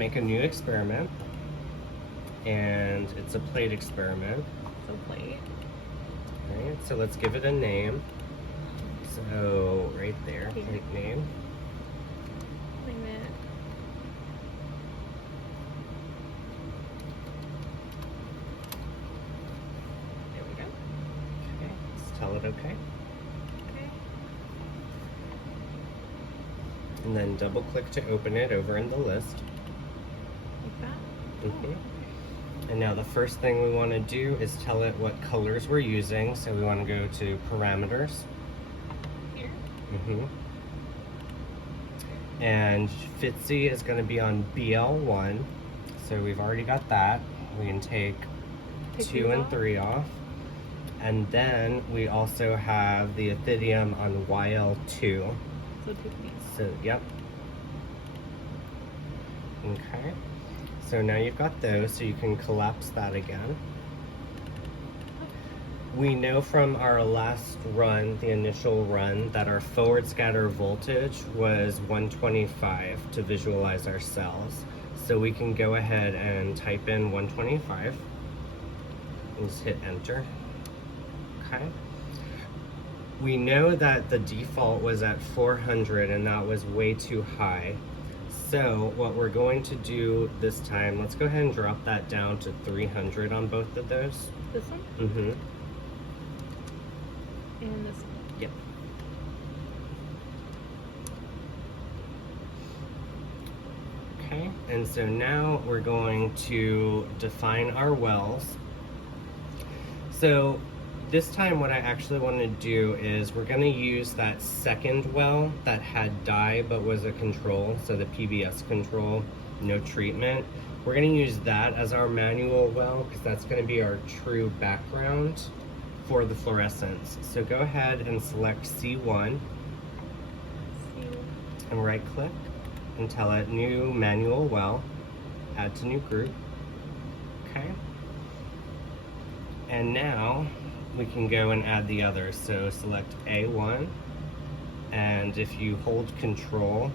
Make a new experiment, and it's a plate experiment. So plate. Right, so let's give it a name. So right there, Here. plate name. Wait a minute. There we go. Okay, let's tell it okay. Okay. And then double click to open it over in the list. Like that? Mhm. And now the first thing we want to do is tell it what colors we're using. So we want to go to parameters. Here. And Fitzy is going to be on BL1. So we've already got that. We can take Take 2 these and off? 3 off. And then we also have the Ethidium on YL2. So take these. So, yep. Okay. So now you've got those, so you can collapse that again. We know from our last run, the initial run, that our forward scatter voltage was 125 to visualize our cells. So we can go ahead and type in 125 and just hit enter. Okay. We know that the default was at 400 and that was way too high. So what we're going to do this time, let's go ahead and drop that down to 300 on both of those. This one? Mm-hmm. And this one. Yep. Okay, and so now we're going to define our wells. So this time what I actually want to do is we're going to use that second well that had dye but was a control, so the PBS control, no treatment. We're going to use that as our manual well because that's going to be our true background for the fluorescence. So go ahead and select C1 and right click and tell it new manual well, add to new group. Okay. And now we can go and add the others. So select A1, and if you hold control,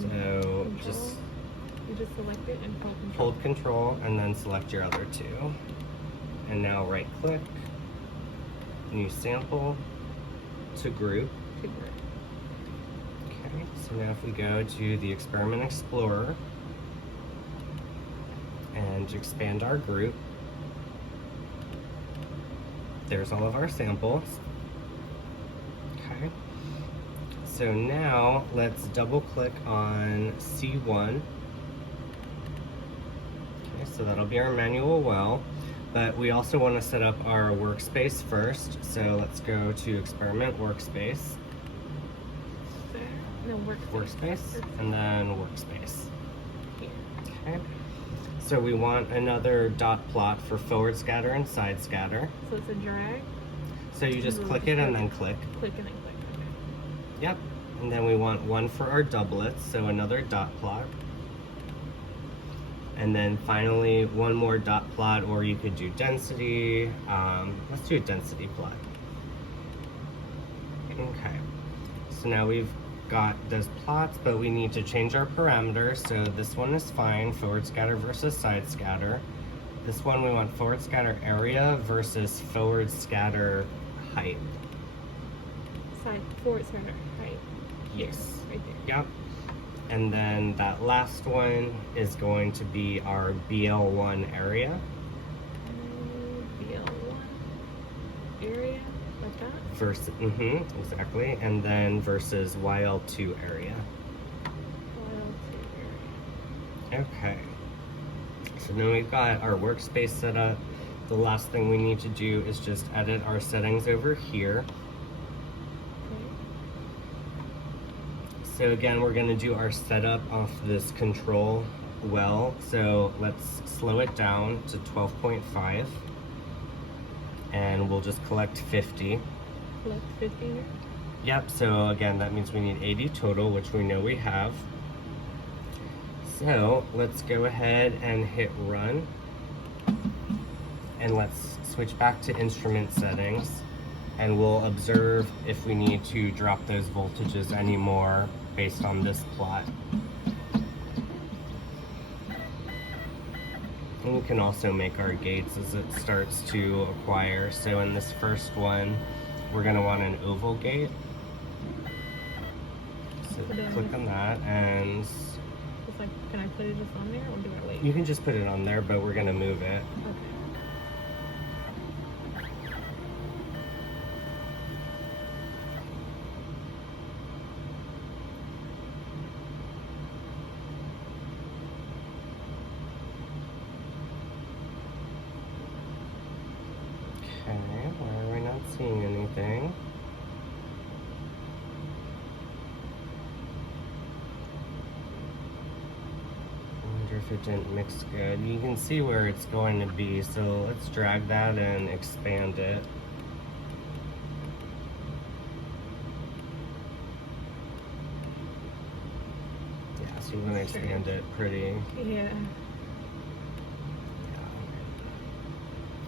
so just you just select it and hold control. Hold control and then select your other two. And now right click, new sample to group. To group. Okay, so now if we go to the Experiment Explorer and expand our group, there's all of our samples. Okay, so now let's double click on C1. Okay, so that'll be our manual well, but we also want to set up our workspace first. So let's go to Experiment Workspace. No, workspace. And then workspace. Here. Okay. So we want another dot plot for forward scatter and side scatter. So it's a drag. So you just click it and then click. Click and then click. Okay. Yep. And then we want one for our doublets, so another dot plot. And then finally one more dot plot, or you could do density. Let's do a density plot. Okay. So now we've got those plots, but we need to change our parameters. So this one is fine, forward scatter versus side scatter. This one we want forward scatter area versus forward scatter height. Forward scatter height. Yes. Right there. Yep. And then that last one is going to be our BL1 area. BL1 area, like that? Versus, exactly. And then versus YL2 area. YL2 area. Okay. So now we've got our workspace set up. The last thing we need to do is just edit our settings over here. So again, we're going to do our setup off this control well. So let's slow it down to 12.5. And we'll just collect 50. Collect 50 here? Yep, so again, that means we need 80 total, which we know we have. So let's go ahead and hit run. And let's switch back to instrument settings. And we'll observe if we need to drop those voltages anymore based on this plot. And we can also make our gates as it starts to acquire. So in this first one, we're gonna want an oval gate. So click on that, and It's like, can I put it just on there or do I wait? you can just put it on there, but we're gonna move it. Okay. Okay, why are we not seeing anything? I wonder if it didn't mix good. You can see where it's going to be, so let's drag that and expand it. Yeah, so you want to expand it pretty. Yeah.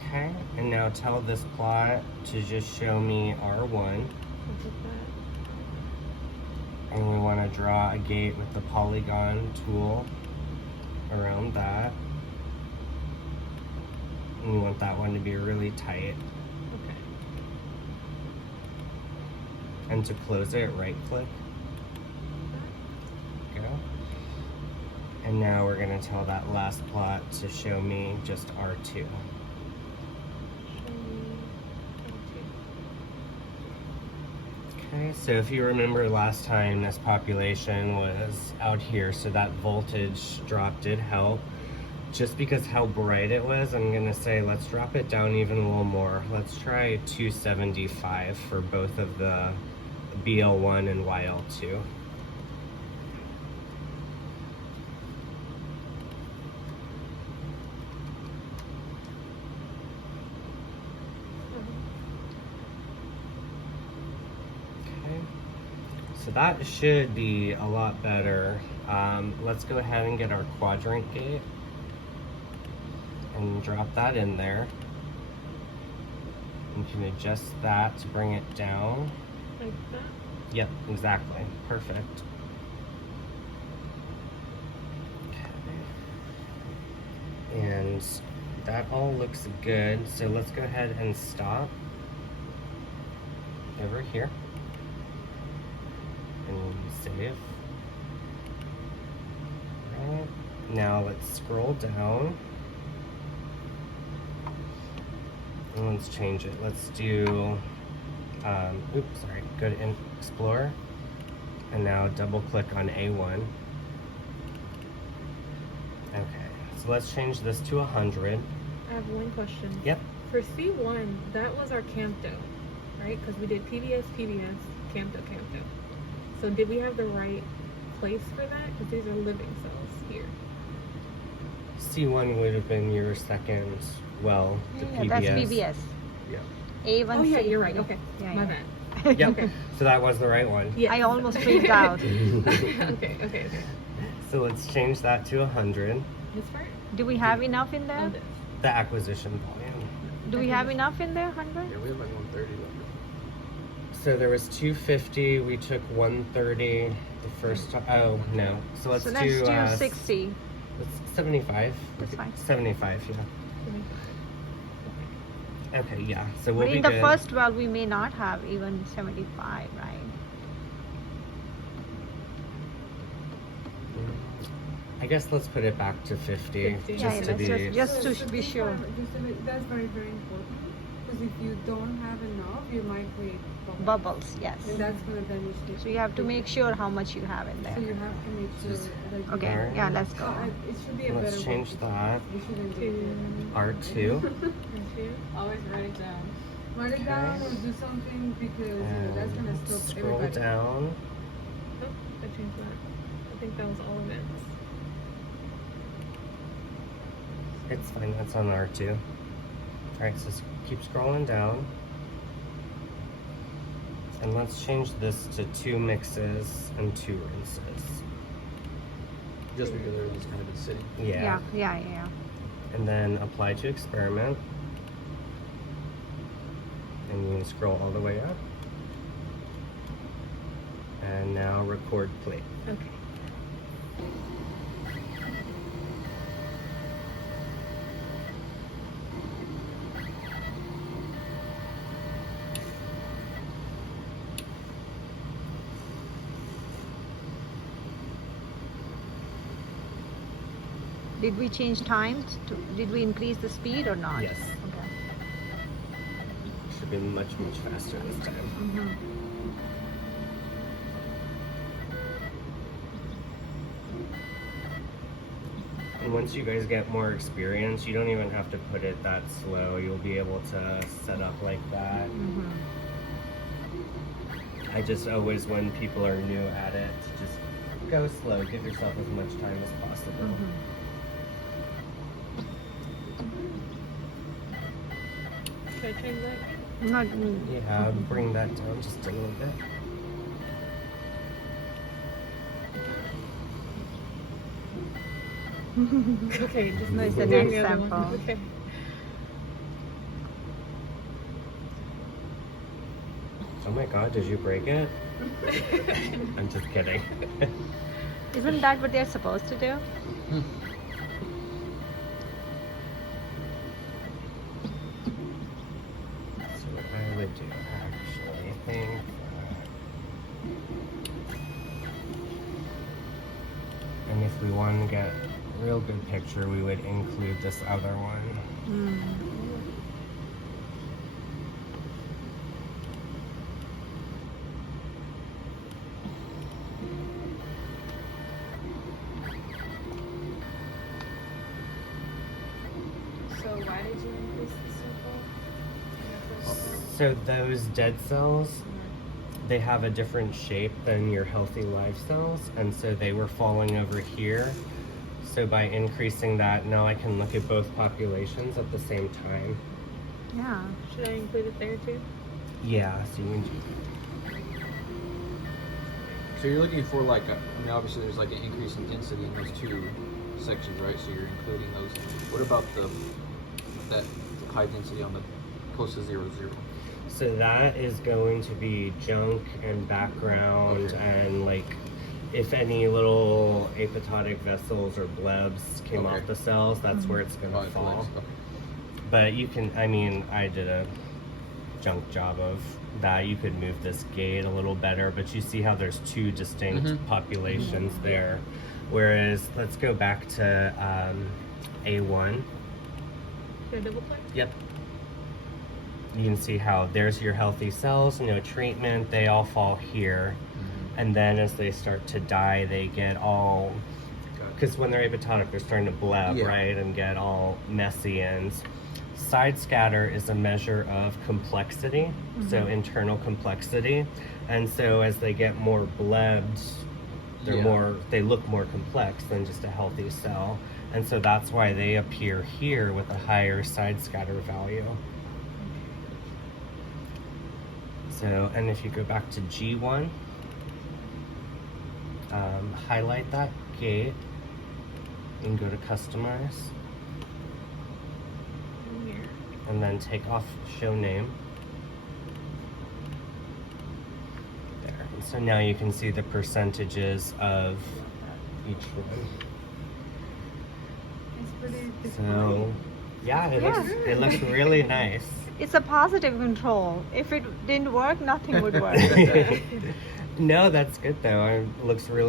Okay, and now tell this plot to just show me R1, Look at that. and we want to draw a gate with the polygon tool around that. And we want that one to be really tight. Okay. And to close it, right click. Go. And now we're going to tell that last plot to show me just R2. Okay, so if you remember last time, this population was out here, so that voltage drop did help. Just because how bright it was, I'm gonna say let's drop it down even a little more. Let's try 275 for both of the BL1 and YL2. So that should be a lot better. Let's go ahead and get our quadrant gate and drop that in there. You can adjust that to bring it down. Like that? Yep, exactly. Perfect. Okay. And that all looks good. So let's go ahead and stop over here. And save. Right. Now let's scroll down. And let's change it. Let's do, oops, sorry, go to Explorer. And now double click on A1. Okay, so let's change this to 100. I have one question. Yep. For C1, that was our Campto, right? Because we did PBS, Campto. So did we have the right place for that? Because these are living cells here. C1 would have been your second, well, the PBS. That's PBS. Yeah. A1. Oh yeah, you're right. Okay, Yeah, my yeah. bad. Yep. Okay. So that was the right one. Yeah. I almost freaked out. Okay. So let's change that to 100. This part? Do we have enough in On there? this. The acquisition volume. Do we have enough in there? 100? Yeah, we have like 130 left. So there was 250. We took 130 the first time. Oh no. So let's So let's do, do 60. let's 75. That's fine. 75. Yeah. Okay. Yeah. So we'll But be in the good. first well, we may not have even 75, right? I guess let's put it back to 50, 50. just Yeah, to let's be. just to So be this sure. one, that's very, very important. Because if you don't have enough, you might create Bubbles, yes. And that's going to damage the So you have to make sure how much you have in So there. you have to make sure that you Okay, Alright. yeah, let's go. It should be a Let's better change way. that. We shouldn't do To R2. Always write it down. it. Write it down or do something because that's going And to stop scroll everybody. down. Oh, I changed that. I think that was all events. It's fine. That's on R2. All right. So keep scrolling down. And let's change this to 2 mixes and 2 rinses. Just because everything's kind of been sitting. Yeah. And then apply to experiment. And you can scroll all the way up. And now record plate. Okay. Did we change times? Did we increase the speed or not? Yes. Okay. Should be much faster this time. Mm-hmm. And once you guys get more experience, you don't even have to put it that slow. You'll be able to set up like that. Mm-hmm. I just always, when people are new at it, just go slow. Give yourself as much time as possible. Mm-hmm. Should I change that? Not, Yeah, bring that down just a little bit. Okay, just No, it's the doing next other one. sample. Okay. Oh my god, did you break it? I'm just kidding. Isn't that what they're supposed to do? So what I would do, actually, I think and if we want to get a real good picture, we would include this other one. Mm. So why did you increase the circle? So those dead cells, they have a different shape than your healthy live cells, and so they were falling over here. So by increasing that, now I can look at both populations at the same time. Yeah. Should I include it there too? Yeah, so you can So you're looking for like, I mean, obviously there's like an increase in density in those two sections, right? So you're including those. What about that high density on the close to 0, 0? So that is going to be junk and background, and like if any little apoptotic vessels or blebs came Okay. off the cells, that's where it's going to Oh, fall. okay. But you can, I mean, I did a junk job of that. You could move this gate a little better, but you see how there's two distinct Mhm. populations there. Whereas, let's go back to A1. Should I double click? Yep. You can see how there's your healthy cells, no treatment, they all fall here. And then as they start to die, they get all, because when they're apoptotic, they're starting to bleb, Yeah. right? And get all messy ends. Side scatter is a measure of complexity, so internal complexity. And so as they get more blebbed, they're Yeah. they look more complex than just a healthy cell. And so that's why they appear here with a higher side scatter value. So, and if you go back to G1, highlight that gate and go to customize, In here. and then take off show name. There. And so now you can see the percentages of each one. It's pretty. It's So, yeah, it looks really nice. It's a positive control. If it didn't work, nothing would work. No, that's good though. It looks really